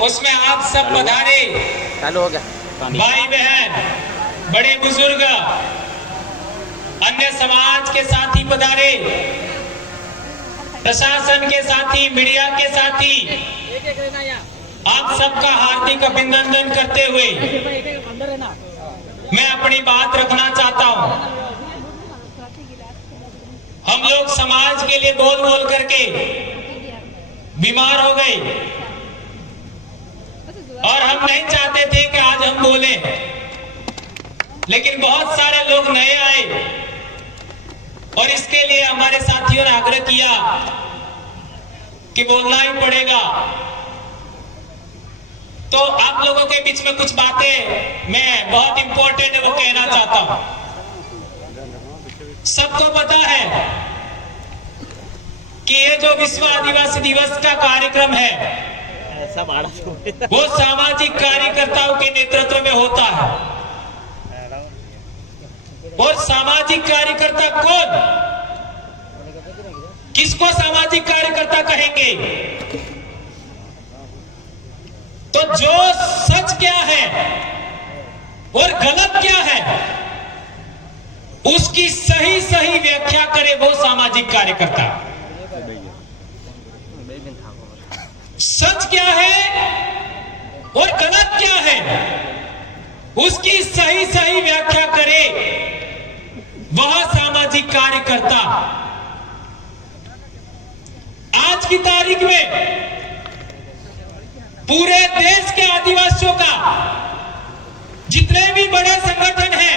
उसमें आप सब पधारे, चालू हो गया। भाई बहन, बड़े बुजुर्ग, अन्य समाज के साथी पधारे, प्रशासन के साथी, मीडिया के साथी, आप सबका हार्दिक अभिनंदन करते हुए मैं अपनी बात रखना चाहता हूं। हम लोग समाज के लिए बोल बोल करके बीमार हो गए और हम नहीं चाहते थे कि आज हम बोलें, लेकिन बहुत सारे लोग नए आए और इसके लिए हमारे साथियों ने आग्रह किया कि बोलना ही पड़ेगा। तो आप लोगों के बीच में कुछ बातें मैं बहुत इंपॉर्टेंट है वो कहना चाहता हूं। सबको पता है कि ये जो विश्व आदिवासी दिवस का कार्यक्रम है वो सामाजिक कार्यकर्ताओं के नेतृत्व में होता है। और सामाजिक कार्यकर्ता कौन, किसको सामाजिक कार्यकर्ता कहेंगे? तो जो सच क्या है और गलत क्या है उसकी सही सही व्याख्या करे वो सामाजिक कार्यकर्ता। सच क्या है और गलत क्या है उसकी सही सही व्याख्या करे वह सामाजिक कार्यकर्ता। आज की तारीख में पूरे देश के आदिवासियों का जितने भी बड़े संगठन हैं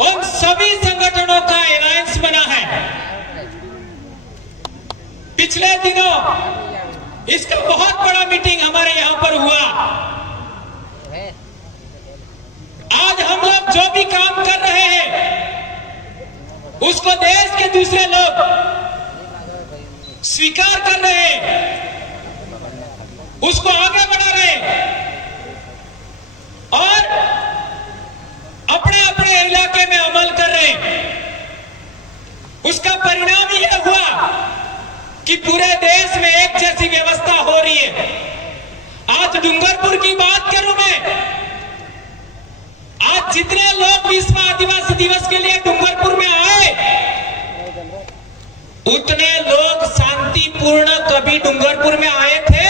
उन सभी संगठनों का अलायंस बना है। पिछले दिनों इसका बहुत बड़ा मीटिंग हमारे यहां पर हुआ। आज हम लोग जो भी काम कर रहे हैं उसको देश के दूसरे लोग स्वीकार कर रहे हैं, उसको आगे बढ़ा रहे हैं और अपने अपने इलाके में अमल कर रहे हैं। उसका परिणाम यह हुआ कि पूरे देश में एक जैसी व्यवस्था हो रही है। आज डूंगरपुर की बात करूं मैं, आज जितने लोग विश्व आदिवासी दिवस के लिए डूंगरपुर में आए उतने लोग शांतिपूर्ण कभी डूंगरपुर में आए थे?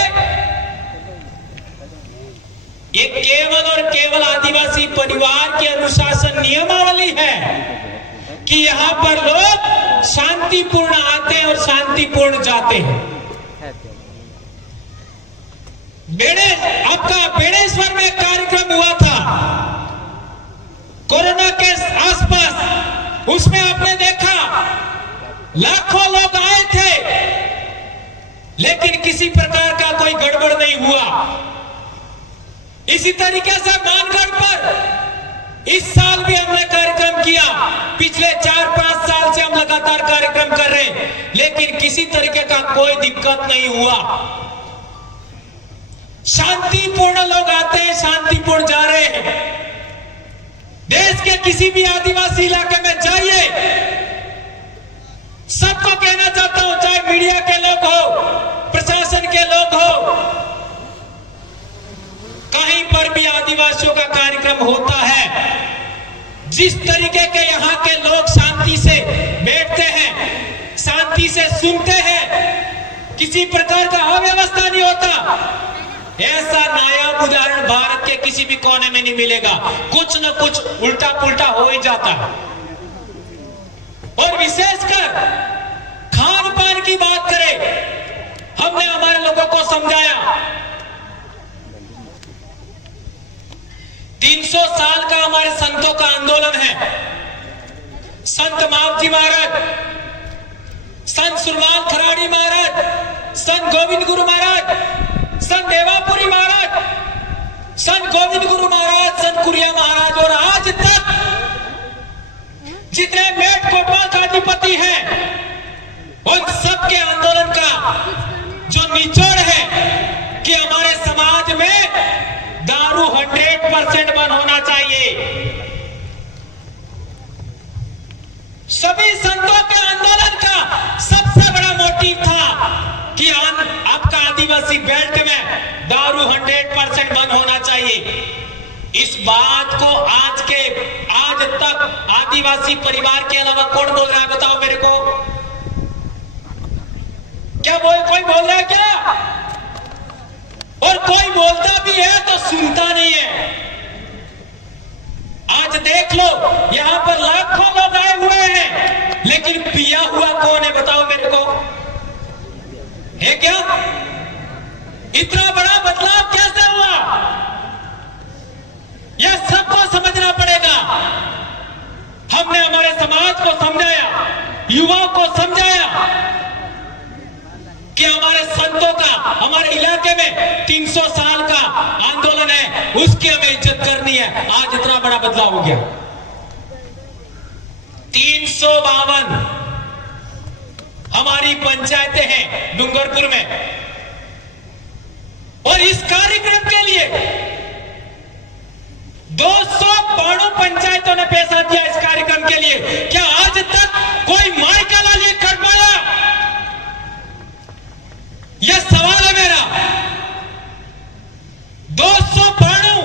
ये केवल और केवल आदिवासी परिवार की अनुशासन नियमावली है कि यहाँ पर लोग शांतिपूर्ण आते हैं और शांतिपूर्ण जाते हैं। आपका बेड़ेश्वर में कार्यक्रम हुआ था कोरोना के आसपास, उसमें आपने देखा लाखों लोग आए थे लेकिन किसी प्रकार का कोई गड़बड़ नहीं हुआ। इसी तरीके से मानगढ़ पर इस साल भी हमने कार्यक्रम किया। पिछले 4-5 साल से हम लगातार कार्यक्रम कर रहे हैं लेकिन किसी तरीके का कोई दिक्कत नहीं हुआ। शांतिपूर्ण लोग आते हैं, शांतिपूर्ण जा रहे हैं। देश के किसी भी आदिवासी इलाके में जाइए, सबको कहना चाहता हूं, चाहे मीडिया के लोग हो, प्रशासन के लोग हो, कहीं पर भी आदिवासियों का कार्यक्रम होता है, जिस तरीके के यहाँ के लोग शांति से बैठते हैं, शांति से सुनते हैं, किसी प्रकार का अव्यवस्था नहीं होता, ऐसा नायाब उदाहरण भारत के किसी भी कोने में नहीं मिलेगा। कुछ न कुछ उल्टा पुल्टा हो ही जाता है। और विशेषकर खान पान की बात करें, हमने हमारे लोगों को समझाया 300 साल का हमारे संतों का आंदोलन है। संत मावजी महाराज, संत सुरमाल खराड़ी महाराज, संत गोविंद गुरु महाराज, संत देवापुरी महाराज, संत गोविंद गुरु महाराज, संत कुरिया महाराज और आज तक जितने मेट कोटवाल का अधिपति हैं उन सब के आंदोलन का जो निचोड़ है कि हमारे समाज में दारू 100% बंद होना चाहिए। सभी संतों के आंदोलन का सबसे बड़ा मोटिव था कि आपका आदिवासी बेल्ट में दारू 100% बंद होना चाहिए। इस बात को आज तक आदिवासी परिवार के अलावा कौन बोल रहा है, बताओ मेरे को। क्या कोई बोल रहा है क्या? और कोई बोलता भी है तो सुनता नहीं है। आज देख लो, यहां पर लाखों लोग आए हुए हैं, लेकिन पिया हुआ कौन है, बताओ मेरे को, है क्या? इतना बड़ा बदलाव कैसे हुआ, यह सबको समझना पड़ेगा। हमने हमारे समाज को समझाया, युवाओं को समझाया कि हमारे संतों का हमारे इलाके में 300 साल का आंदोलन है, उसकी हमें इज्जत करनी है। आज इतना बड़ा बदलाव हो गया। 352 हमारी पंचायतें हैं डूंगरपुर में, और इस कार्यक्रम के लिए 292 पंचायतों ने पैसा दिया इस कार्यक्रम के लिए। क्या आज तक कोई माई का लाल ये कर पाया? यह सवाल है मेरा। 292,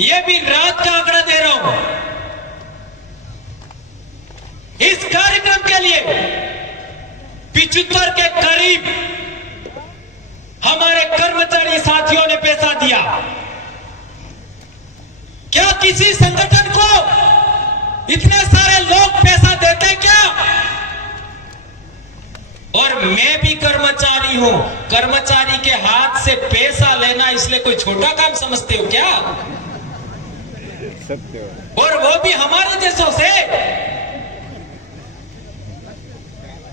यह भी रात का आंकड़ा दे रहा हूं। इस कार्यक्रम के लिए 75 के करीब हमारे कर्मचारी साथियों ने पैसा दिया। क्या किसी संगठन को इतने सारे लोग पैसा देते क्या? और मैं भी कर्मचारी हूं। कर्मचारी के हाथ से पैसा लेना इसलिए कोई छोटा काम समझते हो क्या? और वो भी हमारे देशों से।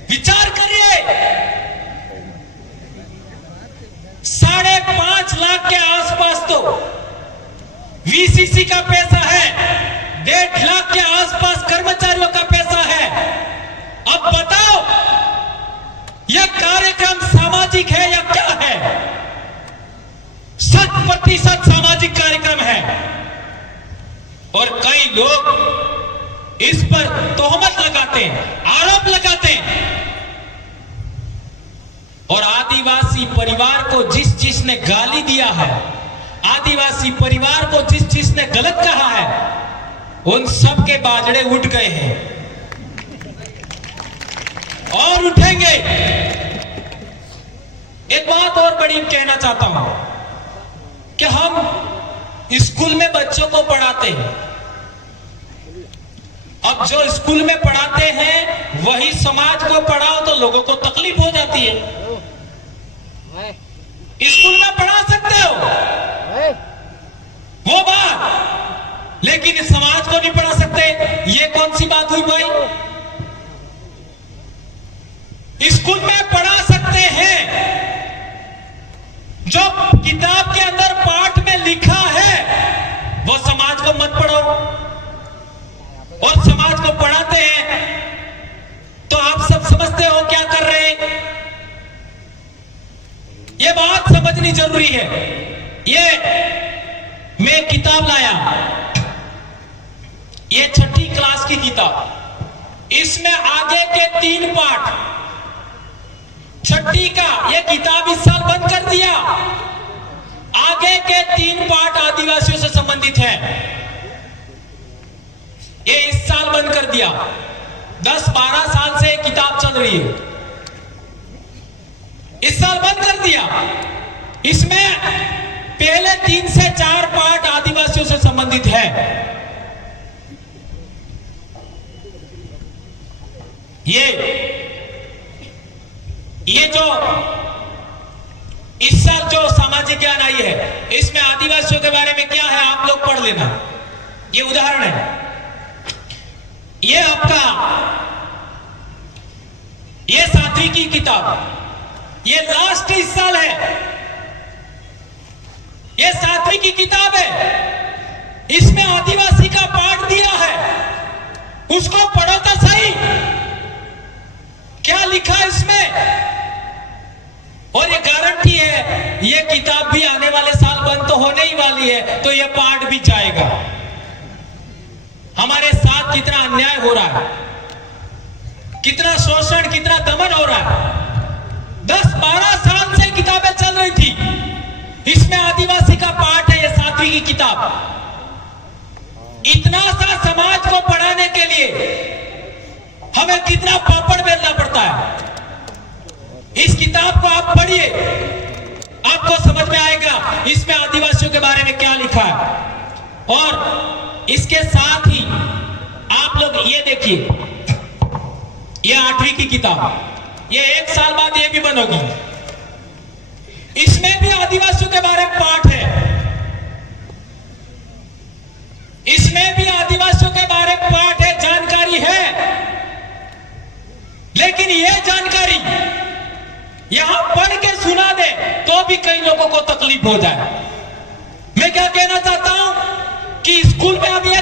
विचार करिए, 5.5 लाख के आसपास तो वीसीसी का पैसा है, 1.5 लाख के आसपास कर्मचारियों का पैसा है। अब बताओ, यह कार्यक्रम सामाजिक है या क्या है? 100% सामाजिक कार्यक्रम है। और कई लोग इस पर तोहमत लगाते हैं, आरोप लगाते हैं। और आदिवासी परिवार को जिसने गाली दिया है, आदिवासी परिवार को जिसने गलत कहा है, उन सब के बाजड़े उठ गए हैं और उठेंगे। एक बात और बड़ी कहना चाहता हूं कि हम स्कूल में बच्चों को पढ़ाते हैं। अब जो स्कूल में पढ़ाते हैं वही समाज को पढ़ाओ तो लोगों को तकलीफ हो जाती है। स्कूल में पढ़ा सकते हो वो बात, लेकिन समाज को नहीं पढ़ा सकते, ये कौन सी बात हुई भाई? स्कूल में पढ़ा सकते हैं, जो किताब के अंदर पाठ में लिखा है वो समाज को मत पढ़ो। और समाज को पढ़ाते हैं तो आप सब समझते हो क्या कर रहे हैं। ये बात समझनी जरूरी है। ये मैं किताब लाया, ये 6ठी क्लास की किताब, इसमें आगे के 3 पाठ, 6ठी का ये किताब इस साल बंद कर दिया। आगे के 3 पाठ आदिवासियों से संबंधित है, ये इस साल बंद कर दिया। 10-12 साल से किताब चल रही है, इस साल बंद कर दिया। इसमें पहले 3 से 4 पाठ आदिवासियों से संबंधित है। ये जो इस साल जो सामाजिक ज्ञान आई है, इसमें आदिवासियों के बारे में क्या है आप लोग पढ़ लेना। ये उदाहरण है, ये आपका ये 7वीं की किताब, ये लास्ट इस साल है, ये 7वीं की किताब है। इसमें आदिवासी का पाठ दिया है, उसको पढ़ो तो सही, क्या लिखा इसमें। और ये गारंटी है, ये किताब भी आने वाले साल बंद तो होने ही वाली है, तो ये पाठ भी जाएगा। हमारे साथ कितना अन्याय हो रहा है, कितना शोषण, कितना दमन हो रहा है। 10-12 साल से किताबें चल रही थी। इसमें आदिवासी का पाठ है, ये 7वीं की किताब। इतना सा समाज को पढ़ाने के लिए हमें कितना पापड़ बेलना पड़ता है। इस किताब को आप पढ़िए, आपको समझ में आएगा इसमें आदिवासियों के बारे में क्या लिखा है। और इसके साथ ही आप लोग ये देखिए, ये 8वीं की किताब, ये 1 साल बाद ये भी बनोगी। इसमें भी आदिवासियों के बारे में पाठ है, इसमें भी आदिवासियों के बारे में पाठ है, जानकारी है। लेकिन यह जानकारी यहां पढ़ के सुना दे तो भी कई लोगों को तकलीफ हो जाए। मैं क्या कहना चाहता हूं कि स्कूल में अभी